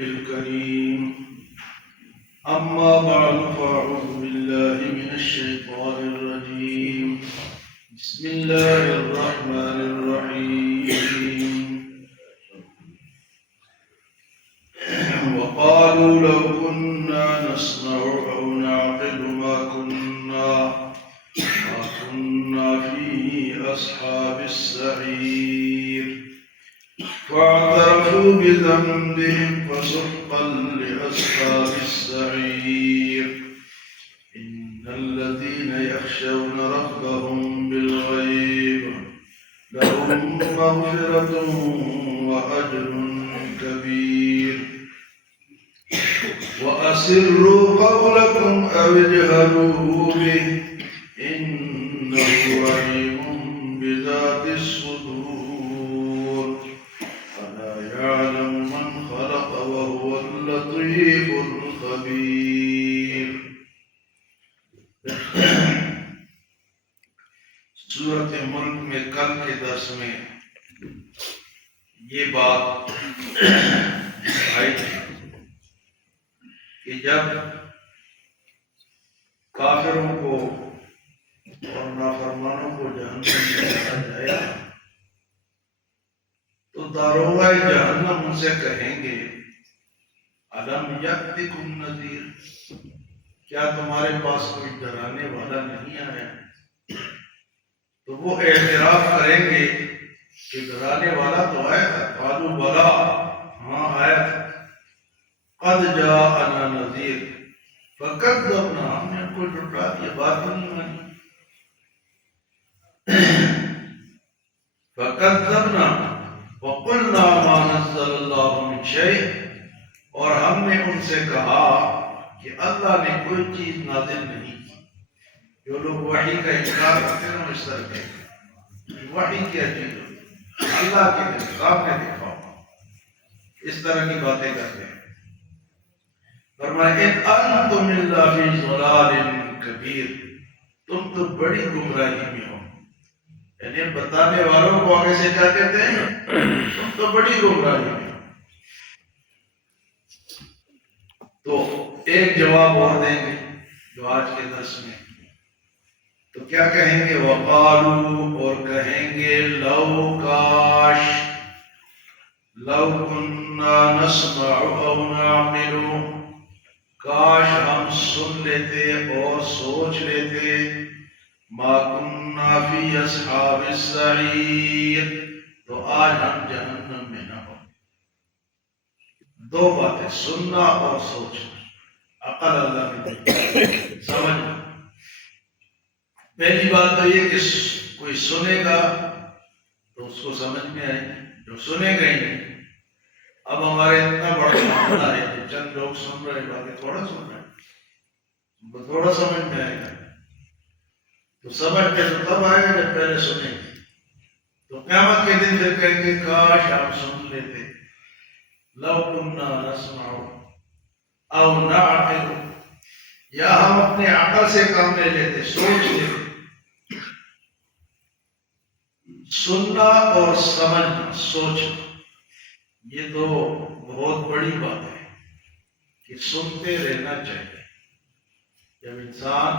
الكريم. أما بعد فأعوذ بالله من الشيطان الرجيم. بسم الله الرحمن الرحيم. وقالوا لو كنا نسمع أو نعقل ما كنا في أصحاب السعير فاعترفوا بذنبهم فسحقا لأصحاب السعير. إن الذين يخشون ربهم بالغيب لهم مغفرة وأجر كبير. وأسروا قولكم أو اجهروا به إنه عليم بذات الصدور. ألا يعلم من خلق وهو اللطيف الخبير. سورۃ ملک میں کل کے درس میں یہ بات آئی تھی کہ جب کافروں کو اور نافرمانوں کو جہنم میں ڈالا جائے گا تو داروغہ جہنم ان سے کہیں گے الم یأتکم نذیر، کیا تمہارے پاس کوئی ڈرانے والا نہیں آیا؟ تو وہ اعتراف کریں گے کہ ڈرانے والا تو آیا تھا. قالوا بلا، ہاں آیا تھا. قد جاءنا نذیر فکذبنا، ہم نے ان کو جھٹلا دیا، بات نہیں مانی. فکذبنا وقلنا ما نزل اللہ من شیء، اور ہم نے ان سے کہا کہ اللہ نے کوئی چیز نازل نہیں کی. جو لوگ وحی کا انکار کرتے ہیں اس طرح کے وحی کیا چیز اللہ کے سامنے دیکھا، اس طرح کی باتیں کرتے ہیں. فرمایا ان انتم الا فی ضلال کبیر، تم تو بڑی گمراہی میں ہو. یعنی بتانے والوں کو آگے سے کیا کہتے ہیں؟ تم تو بڑی گمراہی میں ہو. تو ایک جواب اور دیں گے جو آج کے درس میں، تو کیا کہیں گے؟ وقالو، اور کہیں گے لو کاش، لو کنا نسمع او نعقل، کاش ہم سن لیتے اور سوچ لیتے، ما کنا فی اصحاب السعیر، تو آج ہم جہنم میں نہ ہو. دو باتیں، سننا اور سوچنا. عقل اللہ نے دی، سمجھنا. پہلی بات تو یہ کہ کوئی سنے گا تو اس کو سمجھ میں آئے گی، جو سنے گا ہی نہیں. اب ہمارے اتنا بڑا معاملہ ہے کہ چند لوگ سن رہے، باقی تھوڑا سن رہے، تھوڑا سمجھ میں آئے گا. تو سمجھ میں تو تب آئے گا جب پہلے سنیں گے. تو قیامت کے دن پھر کہیں گے کاش ہم سن لیتے، لو کنا نسمع او نعقل، یا ہم اپنے عقل سے کام لے لیتے، سوچ لیتے. سننا اور سمجھنا، سوچنا، یہ دو بہت بڑی بات ہے کہ سنتے رہنا چاہیے. جب انسان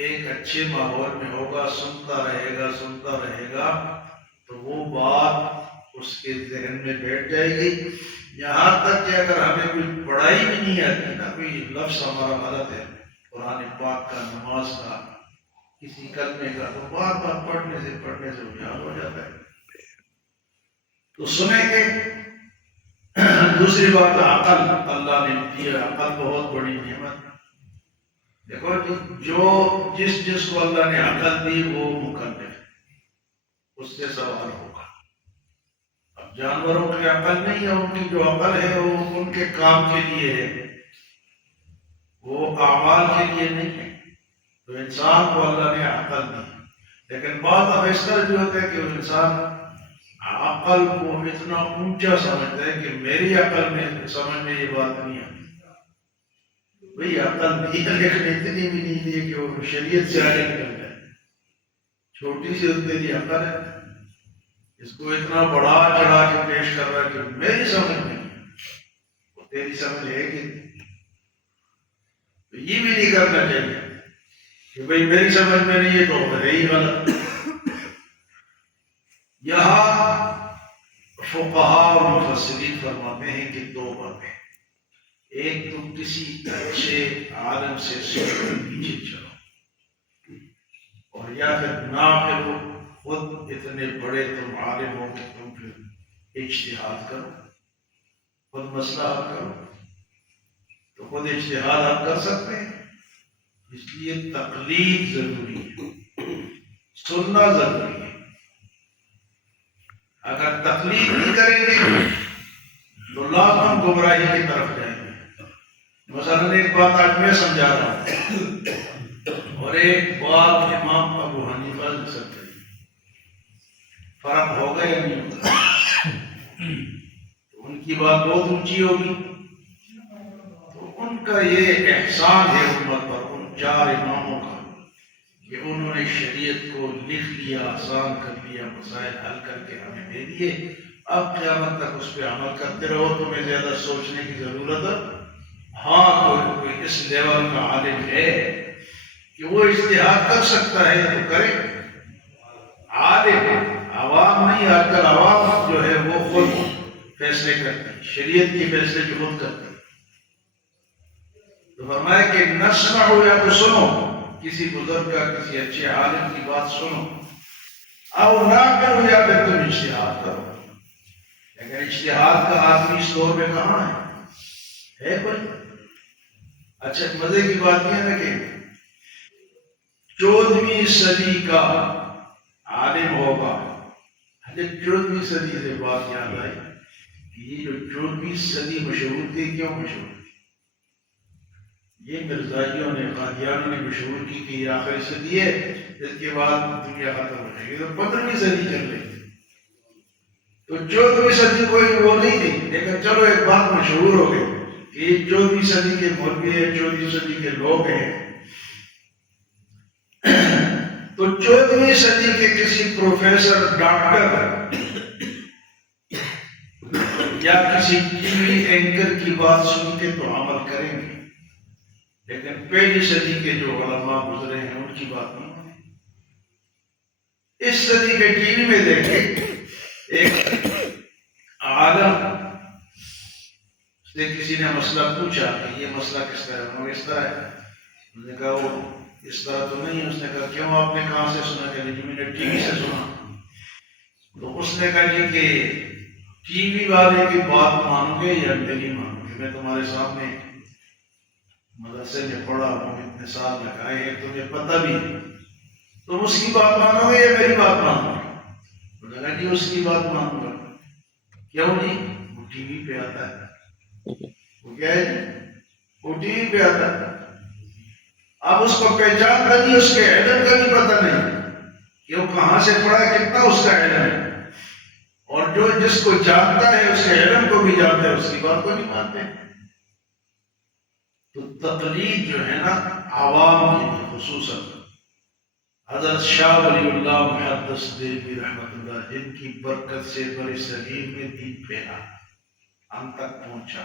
ایک اچھے ماحول میں ہوگا، سنتا رہے گا تو وہ بات اس کے ذہن میں بیٹھ جائے گی. یہاں تک کہ اگر ہمیں کوئی پڑھائی بھی نہیں آتی نا، کوئی لفظ ہمارا غلط ہے قرآن پاک کا، نماز کا، کسی کلمے کا، تو بار بار پڑھنے سے وہ یاد ہو جاتا ہے. تو سنیں گے. دوسری بات عقل اللہ نے دی ہے، عقل بہت بڑی نعمت. دیکھو جو جس کو اللہ نے عقل دی وہ مکلف، اس سے سوال ہوگا. اب جانوروں کی عقل نہیں ہے، ان کی جو عقل ہے وہ ان کے کام کے لیے ہے، وہ اعمال کے لیے نہیں ہے. تو انسان کو اللہ نے عقل دی، لیکن بعض اب اس طرح بھی ہوتا ہے کہ وہ انسان عقل کو اتنا اونچا سمجھتا ہے کہ میری عقل میں سمجھ میں یہ بات نہیں آتی. بھئی عقل دی ہے لیکن اتنی بھی نہیں دی کہ وہ شریعت سے آگے نکل جائے. چھوٹی سی تیری عقل ہے، اس کو اتنا بڑا چڑھا کے پیش کر رہا ہے کہ میری سمجھ نہیں. تیری سمجھ ہے کہ تو یہ بھی نہیں کرنا چاہیے کہ بھئی میری سمجھ میں نہیں ہے تو ہے ہی غلط. یہاں فقہاء اور مفسرین فرماتے ہیں کہ دو باتیں. ایک تم کسی اچھے عالم سے سن کر پیچھے چلو، اور یا پھر نہ کہ وہ خود اتنے بڑے تم عالم ہو کہ تم پھر اجتہاد کرو، خود مسئلہ حل کرو. تو خود اجتہاد آپ کر سکتے ہیں، اس لیے تقلید ضروری ہے، سننا ضروری ہے. اگر تقلید نہیں کریں گے تو لازم گمراہی کی طرف جائیں گے. مثلا ایک بات آج میں سمجھا رہا ہوں اور ایک بات امام ابو حنیفہ سے سمجھائی، فرق ہوگا یا نہیں ہوگا؟ تو ان کی بات بہت اونچی ہوگی. تو ان کا یہ احسان ہے امت پر، ان چار اماموں کا، کہ انہوں نے شریعت کو لکھ لیا، آسان کر لیا، مسائل حل کر کے ہمیں دے دیے. اب قیامت تک اس پہ عمل کرتے رہو. تمہیں زیادہ سوچنے کی ضرورت ہے. ہاں کوئی اس لیول کا عالم ہے کہ وہ اجتہاد کر سکتا ہے تو کرے. عالم عوام نہیں، آج کل عوام جو ہے وہ خود فیصلے کرتی ہے، شریعت کی فیصلے جو خود کرتی ہے. تو فرمایا کہ نہ سنو یا تو سنو، کسی بزرگ کا، کسی اچھے عالم کی بات سنو، اور نہ کرو یا پھر تم اجتہاد کرو. لیکن اجتہاد کا آدمی اس دور میں کہاں ہے کوئی؟ اچھا مزے کی بات یہ ہے کہ 14ویں صدی کا عالم ہوگا. جب 14ویں صدی سے بات یاد آئی کہ یہ جو 14ویں صدی مشہور تھی، کیوں مشہور تھی؟ یہ مرزائیوں نے، قادیانوں نے مشہور کی کہ یہ آخری صدی ہے، اس کے بعد دنیا ختم ہو جائے گی. تو 15ویں صدی چل رہی تھی. تو 14ویں صدی کوئی وہ نہیں تھی، لیکن چلو ایک بات مشہور ہو گئی کہ یہ 14ویں صدی کے مولوی ہیں، 14ویں صدی کے لوگ ہیں. تو 14ویں صدی کے کسی پروفیسر، ڈاکٹر یا کسی ٹی وی اینکر کی بات سن کے تو عمل کریں گے، لیکن پہلی صدی کے جو علماء گزرے ہیں ان کی بات نہیں. اس صدی کے ٹی وی میں دیکھیں، ایک عالم سے کسی نے مسئلہ پوچھا کہ یہ مسئلہ کس طرح ہے؟ انہوں نے اس طرح ہے. انہوں نے کہا وہ اس طرح تو نہیں. اس نے کہا کیوں، آپ نے کہاں سے سنا؟ کہ جی میں نے ٹی وی سے سنا. تو اس نے کہا جی کہ ٹی وی والے کی بات مانو گے یا میری مانو گے؟ میں تمہارے سامنے مدرسے میں پڑھا ہوں، اتنے سال لگائے ہیں، تمہیں پتہ بھی ہے، تم اس کی بات مانو گے یا میری بات مانو گے؟ انہوں نے کہا جی اس کی بات مانوں گا. کیوں نہیں؟ وہ ٹی وی پہ آتا ہے. وہ کیا ہے؟ وہ ٹی وی پہ آتا ہے. اب اس کو پہچان کا نہیں، اس کے علم کا بھی پتہ نہیں کہ وہ کہاں سے پڑھا، کتنا اس کا علم ہے. اور جو جس کو جانتا ہے اس کے علم کو بھی جانتا ہے، اس کی بات کو نہیں مانتے. تو تقلید جو ہے نا عوام کے لیے، خصوصاً حضرت شاہ ولی اللہ محدث دہلوی رحمۃ اللہ، جن کی برکت سے بر صغیر میں دین پھیلا، ہم تک پہنچا.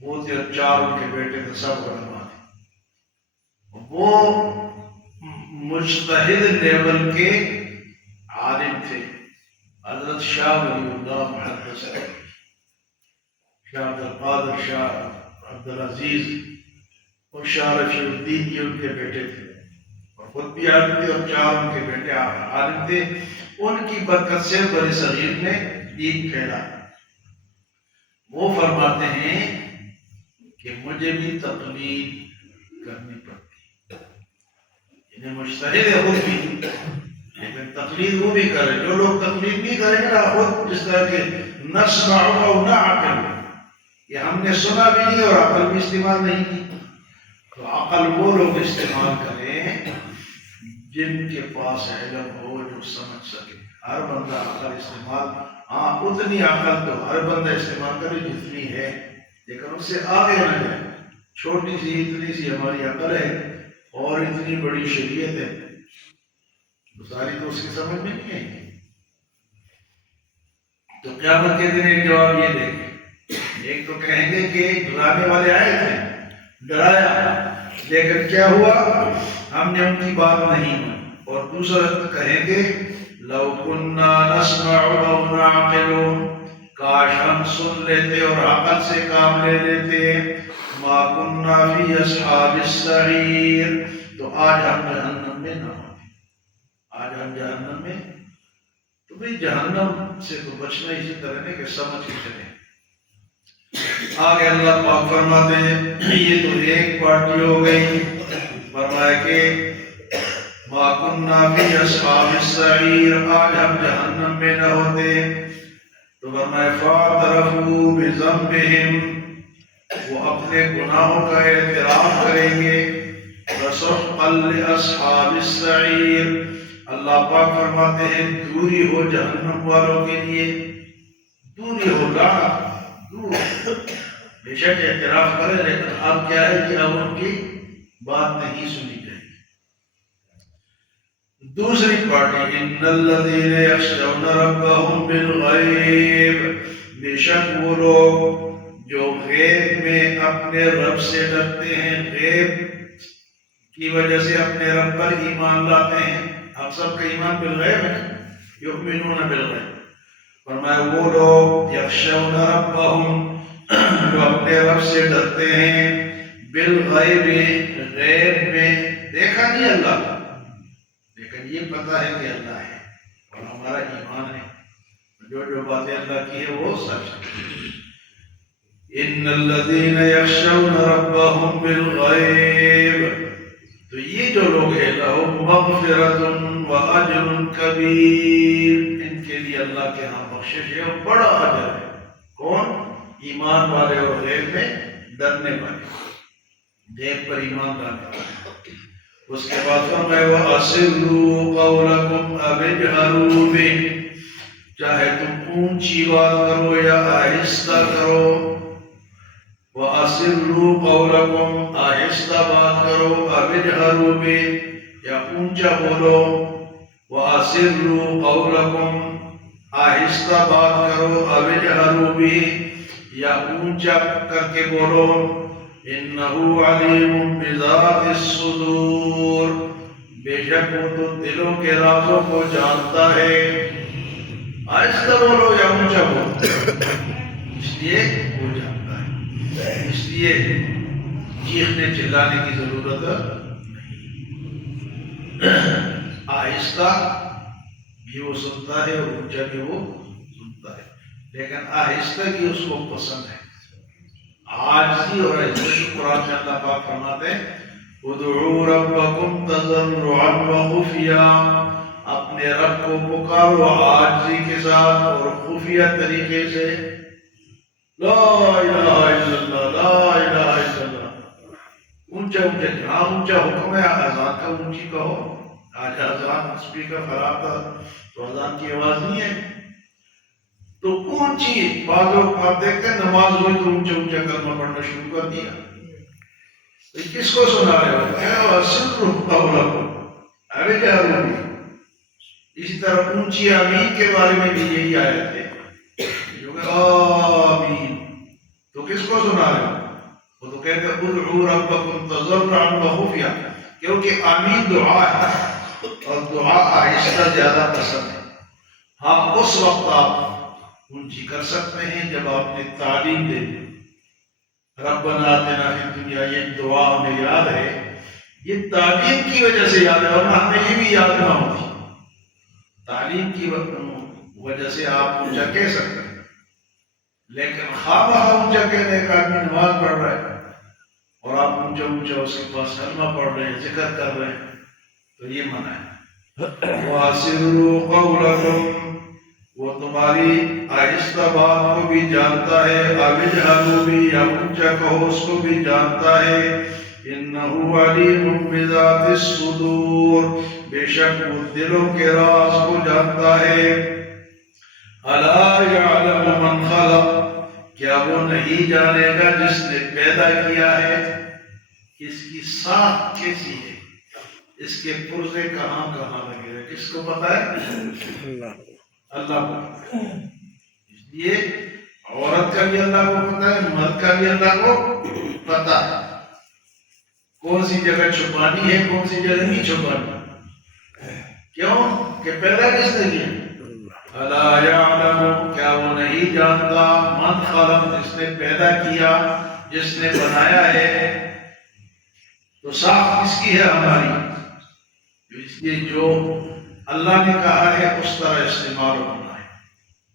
وہ تھے 4 ان کے بیٹے تھے، سب علماء تھے. وہ مجتہد لیول کے عالم تھے. حضرت شاہ ولی اللہ محدث، شاہ عبدالقادر، شاہ عبدالعزیز اور شاہ رفیع الدین، یہ ان کے بیٹے تھے، اور خود بھی عالم تھے، اور 4 ان کے بیٹے عالم تھے. ان کی برکت سے بر صغیر میں دین پھیلا. وہ فرماتے ہیں کہ مجھے بھی تقلید کرنی پڑتی. انہیں مجتہد ہے خود بھی، لیکن تقلید وہ بھی کرے. جو لوگ تقلید نہیں کریں گے خود، جس طرح کے نسمع و نعقل، کہ ہم نے سنا بھی نہیں اور عقل بھی استعمال نہیں کی. تو عقل وہ لوگ استعمال کریں جن کے پاس علم ہو، جو سمجھ سکے. ہر بندہ عقل استعمال، ہاں اتنی عقل تو ہر بندہ استعمال کرے جتنی ہے، لیکن اس سے آگے نہ جائے. چھوٹی سی اتنی سی ہماری عقل ہے اور اتنی بڑی شریعت ہے، تو ساری تو اس کی سمجھ میں نہیں آئی. تو قیامت کے دن ایک جواب یہ دیں گے ایک تو کہیں گے کہ ڈرانے والے آئے تھے، ڈرایا، لیکن کیا ہوا؟ ہم نے ان کی بات نہیں مانی۔ اور دوسرا کہیں گے لو کننا نسمع او نعقل، کاش ہم سن لیتے اور عقل سے کام لے لیتے، ما کننا فی اصحاب السعیر، تو آج ہم جہنم میں نہ ہوتے، آج ہم جہنم میں۔ تو بھئی جہنم سے تو بچنا اسی طرح نہیں کہ سمجھ کے چلیں۔ آگے اللہ پاک فرماتے ہیں یہ تو ایک پارٹی ہو گئی، فرمایا کہ ما کننا فی اصحاب السعیر، آج ہم جہنم میں نہ ہوتے۔ تو فرمایا فاعترفوا بذنبہم، وہ اپنے گناہوں کا اعتراف کریں گے، فسحقا لاصحاب السعیر، اللہ پاک فرماتے ہیں دوری ہو جہنم والوں کے لیے، دوری ہو لعنت، دور۔ بے شک اعتراف کرے لیکن اب کیا ہے کہ اب ان کی بات نہیں سنی جائے گی۔ دوسری پارٹی ان الذین یخشون ربهم بالغیب، بے شک وہ لوگ جو غیب میں اپنے رب سے ڈرتے ہیں، غیب کی وجہ سے اپنے رب پر ایمان لاتے ہیں۔ آپ سب کا ایمان بالغیب ہے، یؤمنون بالغیب۔ فرمایا وہ لوگ یخشون ربهم، جو اپنے رب سے ڈرتے ہیں، بالغیب، غیب میں دیکھا نہیں اللہ کو، لیکن یہ پتہ ہے کہ اللہ ہے اور ہمارا ایمان ہے، جو باتیں اللہ کی ہے وہ سچ ہے۔ ان الذین یخشون ربهم بالغیب، تو یہ جو لوگ ہیں لہم مغفرۃ واجر کبیر، ان کے لیے اللہ کے ہاں بخشش ہے اور بڑا اجر ہے۔ کون؟ ایمان والے اور غیب میں ڈرنے والے، غیب پر ایمان لانے والے۔ اس کے بعد فرمایا وَأَسِرُّوا قَوْلَكُمْ أَوِ اجْهَرُوا بِهِ، چاہے تم اونچی بات کرو یا آہستہ کرو، وَأَسِرُّوا قَوْلَكُمْ، آہستہ بات کرو، أَوِ اجْهَرُوا بِهِ، یا اونچا بولو، وَأَسِرُّوا قَوْلَكُمْ، آہستہ بات کرو، أَوِ اجْهَرُوا بِهِ، یا اونچا کر کے بولو، إِنَّهُ عَلِيمٌ بِذَاتِ الصُّدُورِ، بے شک وہ تو دلوں کے رازوں کو جانتا ہے۔ آہستہ بولو یا اونچا بولو، اس لیے وہ جانتا ہے، اس لیے چیخنے چلانے کی ضرورت نہیں۔ آہستہ بھی وہ سنتا ہے اور اونچا بھی وہ سنتا ہے، لیکن آہستہ کی اس کو پسند ہے۔ عاجزی اور عزت، قرآن میں اللہ پاک فرماتے ہیں ادعوا ربکم تضرعا وخفیا، اپنے رب کو پکارو عاجزی کے ساتھ اور خفیہ طریقے سے، لا الہ الا اللہ، لا الہ الا اللہ، اونچا اونچا، جہاں اونچا حکم ہے اذان کا اونچی کہو۔ آج اذان اسپیکر خراب تھا تو اذان کی آواز نہیں ہے تو اونچی، بعض لوگ آپ دیکھتے ہیں نماز ہوئی تو اونچا اونچا کلمہ پڑھنا شروع کر دیا، تو کس کو سنا رہے ہو؟ سروا قولکم أو اجهروا بِهِ۔ اسی طرح اونچی آمین کے بارے میں بھی یہی آیت ہے، جو کہ آمین، تو کس کو سنا رہے ہو؟ وہ تو کہتے ہیں ادعوا ربکم تضرعا وخفیا، کیونکہ آمین دعا ہے اور دعا آہستہ زیادہ پسند ہے۔ ہاں اس وقت آپ اونچی کر سکتے ہیں جب آپ نے تعلیم دے دی، ربنا آتنا فی الدنیا، یہ دعا ہمیں یاد ہے، یہ تعلیم کی وجہ سے یاد ہے، ورنہ ہمیں یہ بھی یاد نہ ہوتی۔ تعلیم کی وجہ سے آپ اونچا کہہ سکتے ہیں، لیکن خواہ بخواہ اونچا کہنے ایک آدمی نماز پڑھ رہا ہے اور آپ اونچا اونچا اس کے پاس کلمہ پڑھ رہے ہیں، ذکر کر رہے ہیں، تو یہ منع ہے۔ وَأَسِرُّوا قَوْلَكُمْ، وہ تمہاری آہستہ بات کو بھی جانتا ہے، أَوِ اجْهَرُوا بِهِ، یا اونچا کہو اس کو بھی جانتا ہے، إِنَّهُ عَلِيمٌ بِذَاتِ الصُّدُورِ، بے شک وہ دلوں کے راز کو جانتا ہے۔ أَلَا يَعْلَمُ مَنْ خَلَقَ، کیا وہ نہیں جانے گا جس نے پیدا کیا ہے؟ اس کی ساخت کیسی ہے، اس کے پرزے کہاں کہاں لگے ہیں، کس کو پتا ہے؟ اللہ کو۔ اس لیے عورت کا بھی اللہ کو پتا ہے، مرد کا بھی اللہ کو پتا ہے کون سی جگہ چھپانی ہے، کون سی جگہ نہیں چھپانی. کیوں کہ پیدا کس نے کیا؟ الا یعلم، کیا وہ نہیں جانتا، من خلق، جس نے پیدا کیا، جس نے بنایا ہے. تو صاف کس کی ہے؟ ہماری. اس لیے جو اللہ نے کہا ہے اس طرح استعمال ہونا ہے،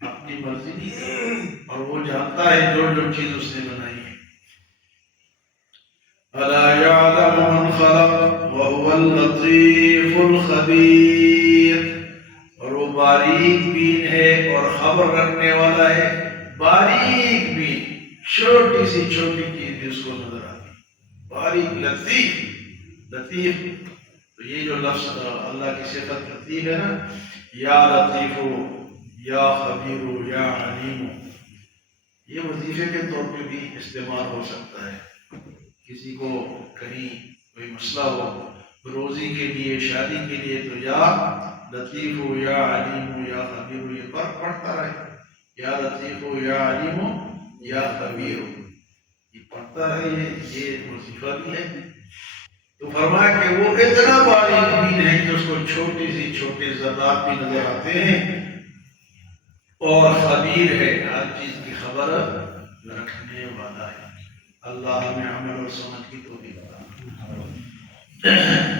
اپنی مرضی نہیں. اور وہ جانتا ہے جو جو چیز اس نے بنائی ہے. الا یعلم من خلق وهو اللطیف الخبیر، اور وہ باریک بین ہے اور خبر رکھنے والا ہے. باریک بین، چھوٹی سی چھوٹی چیز بھی اس کو نظر آتی. باریک، لطیف. لطیف، تو یہ جو لفظ اللہ کی صفت لطیف ہے نا، یا لطیف یا خبیر یا علیم، یہ وظیفے کے طور پہ بھی استعمال ہو سکتا ہے. کسی کو کہیں کوئی مسئلہ ہو، روزی کے لیے، شادی کے لیے، تو یا لطیف ہو یا علیم ہو یا خبیر ہو، یہ فرق پڑتا رہے. یا لطیف ہو یا علیم ہو یا خبیر ہو، یہ پڑھتا رہے. یہ وظیفہ بھی ہے. تو فرمایا کہ وہ اتنا باریک بین ہے کہ اس کو چھوٹی سی چھوٹے ذرات بھی نظر آتے ہیں، اور خبیر ہے، ہر چیز کی خبر رکھنے والا ہے. اللہ ہمیں عمل اور سمجھ کی توفیق عطا فرمائے.